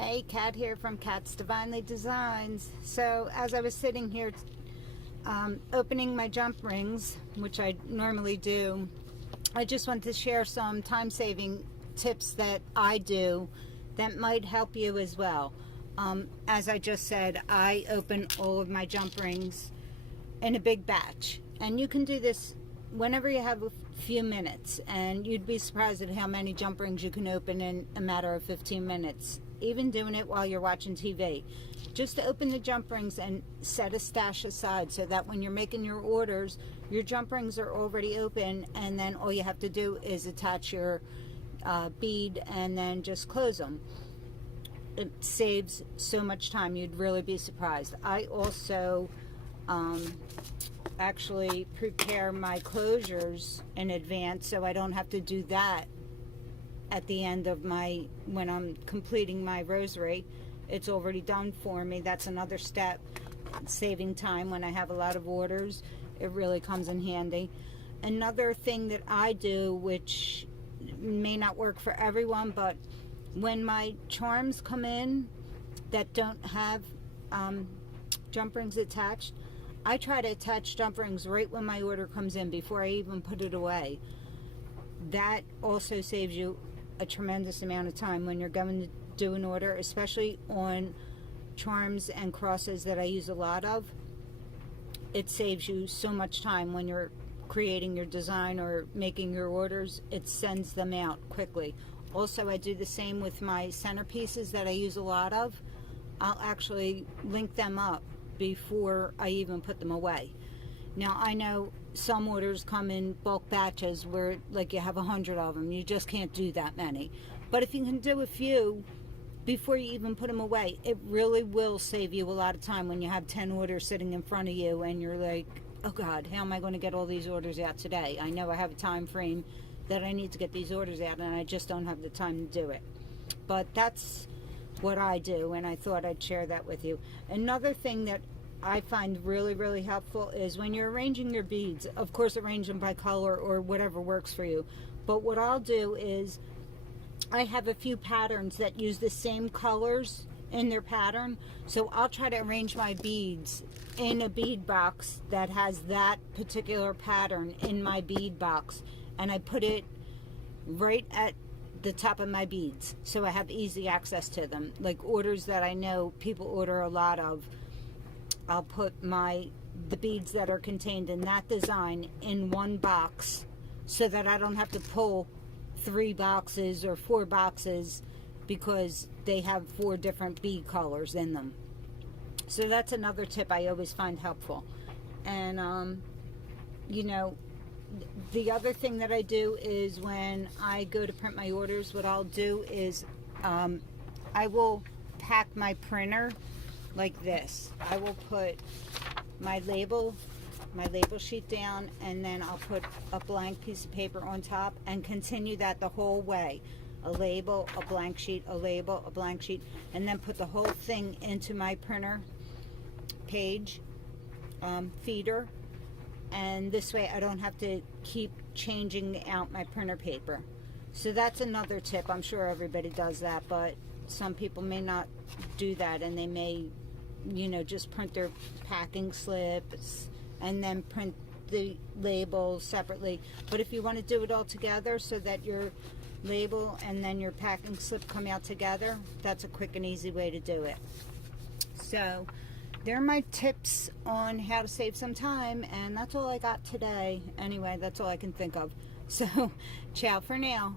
Hey, Kat here from Kat's Divinely Designs. So as I was sitting here opening my jump rings, which I normally do, I just wanted to share some time-saving tips that I do that might help you as well. As I just said, I open all of my jump rings in a big batch, and you can do this whenever you have a few minutes, and you'd be surprised at how many jump rings you can open in a matter of 15 minutes, even doing it while you're watching TV. Just to open the jump rings and set a stash aside so that when you're making your orders, your jump rings are already open, and then all you have to do is attach your bead and then just close them. It saves so much time, you'd really be surprised. I also actually prepare my closures in advance so I don't have to do that at the end of when I'm completing my rosary. It's already done for me. That's another step, saving time when I have a lot of orders. It really comes in handy. Another thing that I do, which may not work for everyone, but when my charms come in that don't have jump rings attached, I try to attach jump rings right when my order comes in before I even put it away. That also saves you a tremendous amount of time when you're going to do an order, especially on charms and crosses that I use a lot of. It saves you so much time when you're creating your design or making your orders. It sends them out quickly. Also, I do the same with my centerpieces that I use a lot of. I'll actually link them up before I even put them away. Now, I know some orders come in bulk batches where like you have 100 of them. You just can't do that many. But if you can do a few before you even put them away, it really will save you a lot of time when you have 10 orders sitting in front of you and you're like, oh God, how am I going to get all these orders out today? I know I have a time frame that I need to get these orders out and I just don't have the time to do it. But that's what I do, and I thought I'd share that with you. Another thing that I find really, really helpful is when you're arranging your beads, of course arrange them by color or whatever works for you. But what I'll do is I have a few patterns that use the same colors in their pattern. So I'll try to arrange my beads in a bead box that has that particular pattern in my bead box. And I put it right at the top of my beads so I have easy access to them. Like orders that I know people order a lot of, I'll put the beads that are contained in that design in one box so that I don't have to pull 3 boxes or 4 boxes because they have 4 different bead colors in them. So that's another tip I always find helpful. And you know, the other thing that I do is when I go to print my orders, what I'll do is I will pack my printer like this. I will put my label sheet down, and then I'll put a blank piece of paper on top and continue that the whole way. A label, a blank sheet, a label, a blank sheet, and then put the whole thing into my printer page feeder. And this way I don't have to keep changing out my printer paper. So that's another tip. I'm sure everybody does that, but some people may not do that, and they may, you know, just print their packing slips and then print the labels separately. But if you want to do it all together so that your label and then your packing slip come out together, that's a quick and easy way to do it. So there are my tips on how to save some time, and that's all I got today. Anyway, that's all I can think of. So, ciao for now.